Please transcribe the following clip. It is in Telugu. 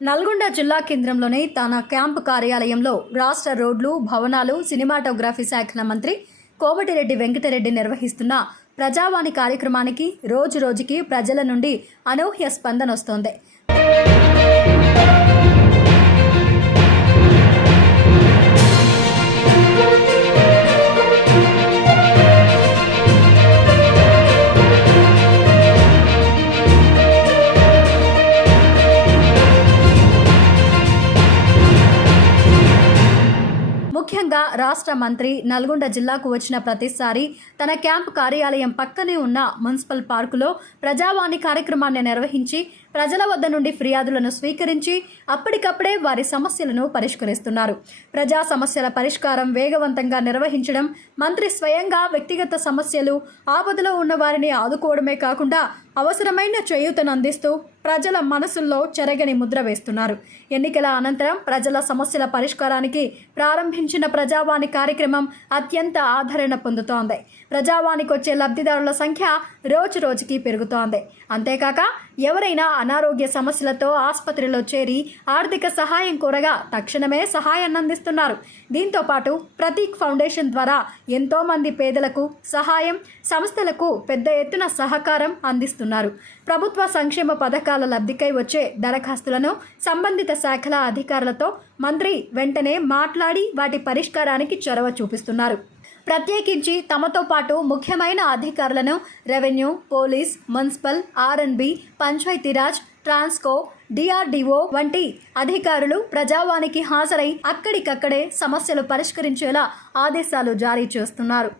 నల్గొండ జిల్లా కేంద్రంలోని తన క్యాంపు కార్యాలయంలో రాష్ట్ర రోడ్లు, భవనాలు, సినిమాటోగ్రఫీ శాఖల మంత్రి కోమటిరెడ్డి వెంకటరెడ్డి నిర్వహిస్తున్న ప్రజావాణి కార్యక్రమానికి రోజురోజుకి ప్రజల నుండి అనూహ్య స్పందన వస్తోంది. ముఖ్యంగా రాష్ట్ర మంత్రి నల్గొండ జిల్లాకు వచ్చిన ప్రతిసారి తన క్యాంపు కార్యాలయం పక్కనే ఉన్న మున్సిపల్ పార్కులో ప్రజావాణి కార్యక్రమాన్ని నిర్వహించి ప్రజల వద్ద నుండి ఫిర్యాదులను స్వీకరించి అప్పటికప్పుడే వారి సమస్యలను పరిష్కరిస్తున్నారు. ప్రజా సమస్యల పరిష్కారం వేగవంతంగా నిర్వహించడం, మంత్రి స్వయంగా వ్యక్తిగత సమస్యలు, ఆపదలో ఉన్న వారిని ఆదుకోవడమే కాకుండా అవసరమైన చేయూతను అందిస్తూ ప్రజల మనసుల్లో చెరగని ముద్ర వేస్తున్నారు. ఎన్నికల అనంతరం ప్రజల సమస్యల పరిష్కారానికి ప్రారంభించిన ప్రజావాణి కార్యక్రమం అత్యంత ఆదరణ పొందుతోంది. ప్రజావాణికి వచ్చే లబ్ధిదారుల సంఖ్య రోజురోజుకి పెరుగుతోంది. అంతేకాక ఎవరైనా అనారోగ్య సమస్యలతో ఆసుపత్రిలో చేరి ఆర్థిక సహాయం కోరగా తక్షణమే సహాయాన్ని అందిస్తున్నారు. దీంతో పాటు ప్రతీక్ ఫౌండేషన్ ద్వారా ఎంతోమంది పేదలకు సహాయం, సంస్థలకు పెద్ద ఎత్తున సహకారం అందిస్తున్నారు. ప్రభుత్వ సంక్షేమ పథకాల లబ్ధికై వచ్చే దరఖాస్తులను సంబంధిత శాఖల అధికారులతో మంత్రి వెంటనే మాట్లాడి వాటి పరిష్కారానికి చొరవ చూపిస్తున్నారు. ప్రత్యేకించి తమతో పాటు ముఖ్యమైన అధికారులను రెవెన్యూ, పోలీస్, మున్సిపల్, ఆర్ఎండ్బి, పంచాయతీరాజ్, ట్రాన్స్కో, డిఆర్డీఓ వంటి అధికారులు ప్రజావానికి హాజరై అక్కడికక్కడే సమస్యలు పరిష్కరించేలా ఆదేశాలు జారీ చేస్తున్నారు.